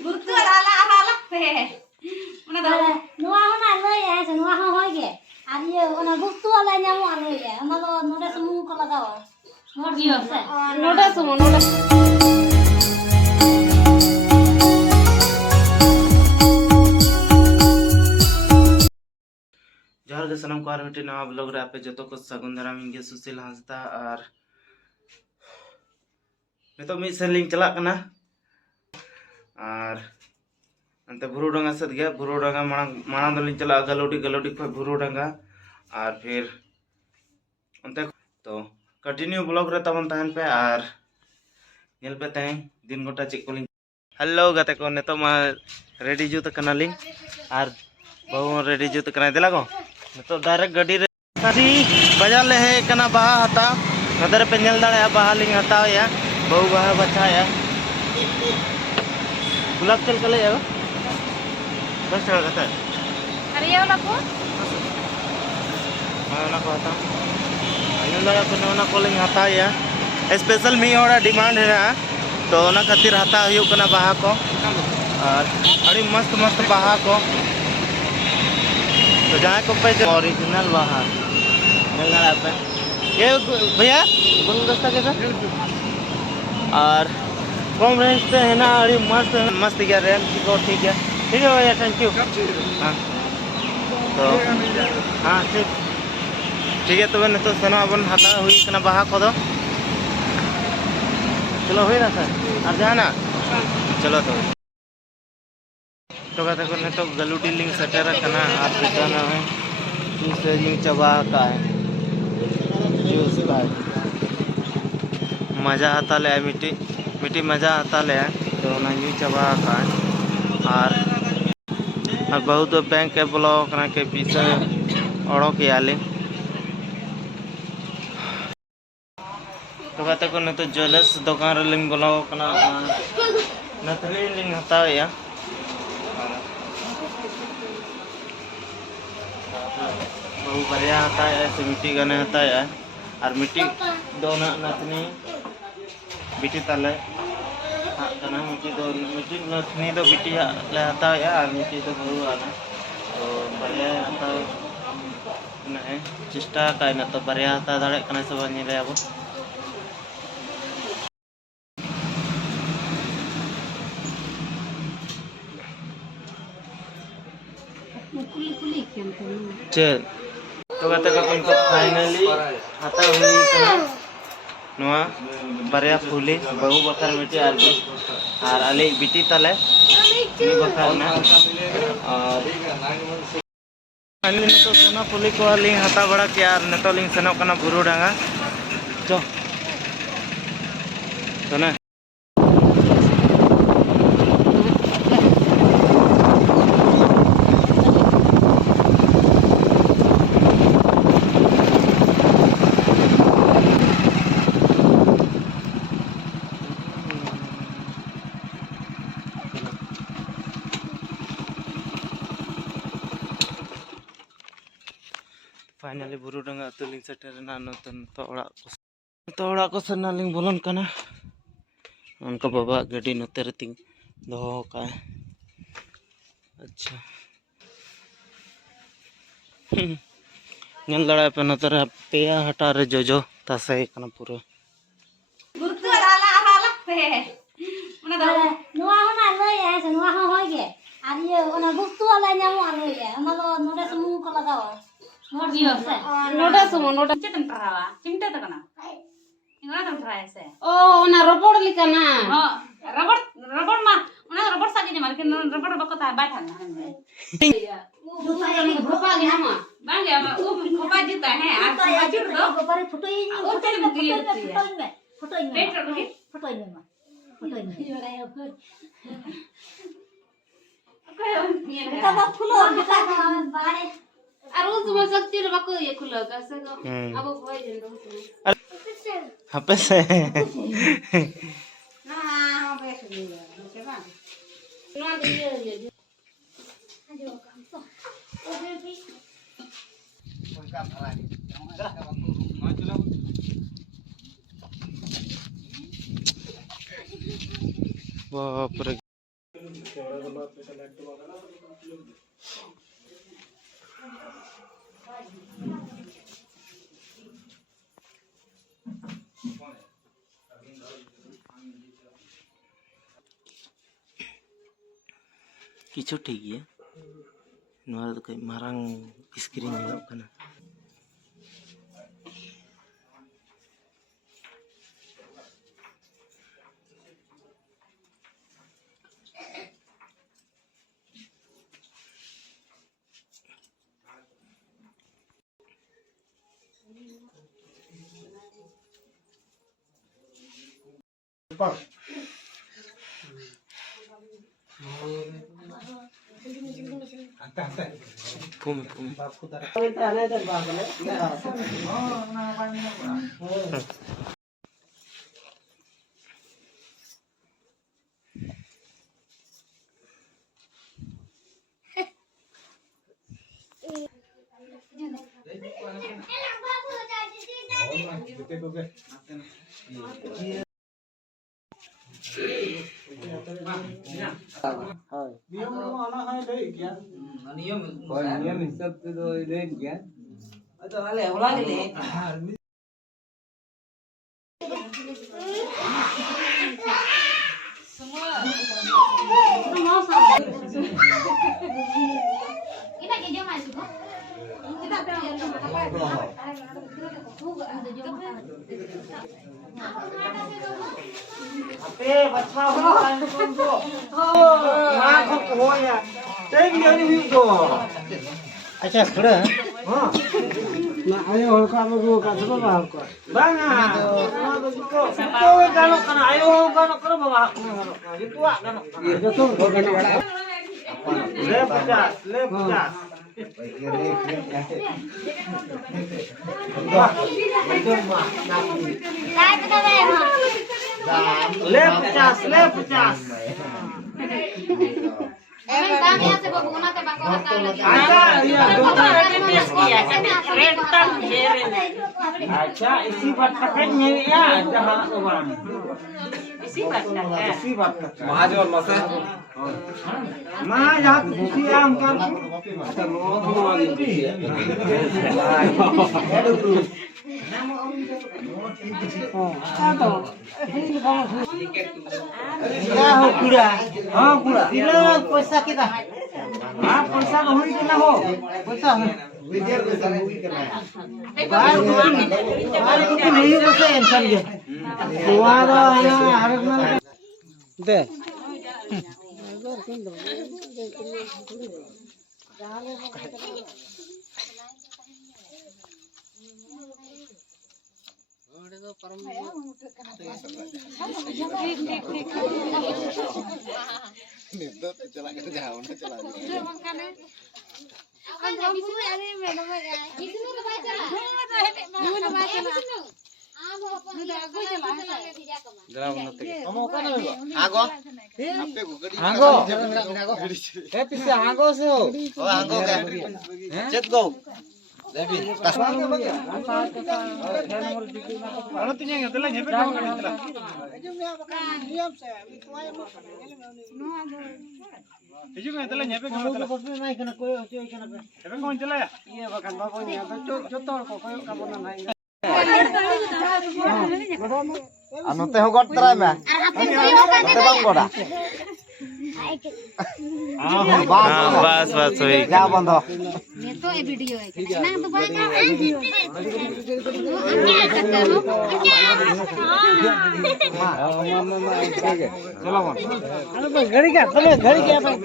Butuh ala teh. Mana tahu? Nuah mana lo ya? Nuah hoi ke? Adio, ona butuh ala nyamu ala ya. Ona lo noda semua kalau kau. Iya. Noda semua noda. जोहार गे सनम को मिट्टी नवा blog रे आपे जो को सगुन दाराम इंगे सुशील हांसदा और नितो मी सेन लिंग चला कना और अंते भुरु डंगा सद गया भुरु डंगा माना दो लिंग चला गलोडी खो भुरु डंगा और फिर अंते तो कंटिन्यू ब्लॉग रे तबन तहन पे और नेल पे तहन दिन गोटा चिक को लिंग हेलो गाते को नितो मा रेडी जुत कना लिंग और बहु रेडी जुत कना दिला को तो डायरेक्ट गाड़ी रे बाजार ले है कना बाहा हता नदर पे नेल दाड़ा बाहा लिंग हता या बहु बाहा बचा या गुलाब चल कले या बस चल कता अरे ये वाला को? ना को हता नेल दाड़ा पे ना को लिंग हता या स्पेशल मी ओड़ा डिमांड है ना तो ना खातिर हता हुयो कना बाहा को और अड़ी मस्त मस्त बाहा को तो जहाँ को पे ओरिजिनल बाहर मिल रहा पे ये भैया गुलदस्ता कैसा और कम रेंज पे है ना अरे मस्त मस्त गया रेंज को ठीक है भैया थैंक यू हाँ तो हाँ ठीक है तो तो सनो अपन हता हुई कना बाहा को दो चलो हुई ना सर और जहाँ ना चलो तो कहते को तो गलुटी लिंग सटर कना और बेटाना है जूस लिंग चबा का है जूस का है मज़ा आता ले मिट्टी मिट्टी मज़ा आता ले तो ना यू चबा का है और बहुत बैंक के ब्लॉक ना के पीछे ओड़ो के आले तो कहते को तो ज्वेलर्स दुकान रे लिंग ब्लॉक कना नथली लिंग हता या बहु बढ़िया आता है ऐसे मिट्टी गने आता है और मिट्टी दो नथनी बिटी तले हाँ कना मिट्टी नथनी दो बिटी ले आता है और मिट्टी तो बहु आना तो बढ़िया आता है चेष्टा का ना तो बढ़िया आता दाड़े कना सब ले अब चल तो कहते को इनको फाइनली हता हुई कना नवा बारिया फुली बहु बकर मिट्टी और अली बिटी तले मी बकर ना और तो सोना फुली को लिंग हता बड़ा के और नेतो लिंग सनो कना बुरु डांगा तो ना फाइनली बुरु डंगा तो लिंग सेटर ना तो ओड़ा को सना लिंग बोलन कना उनका बाबा गाड़ी नते रे तिंग दोहो का अच्छा नेल दड़ा पे नतर पेया हटा रे जोजो तासे कना पूरा Butuh ala teh. Mana tahu? Nuah mana lo ya? Nuah hoi ke? Adio, ona butuh ala nyamu ala ya. Ona lo noda semua kalau kau. Iya. Noda semua noda. Cinta terawa. Cinta tak kena. Ingat tak terawa se? Oh, na robot likana. Oh, robot mah. Mana robot sakit ni malah. Robot bakal tak bahan. Berapa ni ama? Bang ya, khopa juta hai. Aku baju tu. Kopari foto ini. Oh, cari bukti ya. Foto ini. Betul lagi. Foto ini mah. Foto ini. Kita mau pulau kita bare. Aru semua sakti रे बाको ये खुला कैसे को अब भाई जन दो हपे से ना हो बेस नहीं है बा ना ये Aduh, kampung. बाप रे किछु ठीक है नोआ दो कई Marang screen nyelok kana Pumi. नियम हिसाब से तो रेट क्या तो वाले होला के लिए Ape baca ho kan tu. Ma kok ho ya. Tei dia ni tu. Acha khada. Ha. Na ayo hol ka bagu ka sabo ba ko. Banga. Ma bagu ko. Ko gano kana ayo gano karo ba. Itu wa gano. Itu tu gano wala. Le 50. Le 50. Acha isi buat pakainya ya jangan uang. Isi buat महाजन मसा Ma ya isi am kan. पैसा kita. हाँ पैसा तो हुई कितना हो पैसा नहीं बसे इंसान के तुम्हारा यहाँ हर दे anu teh got try mah teh bang goda बस होई क्या बंद मैं तो ये वीडियो है ना तो भाई चलो घड़ी क्या चलो घड़ी क्या भाई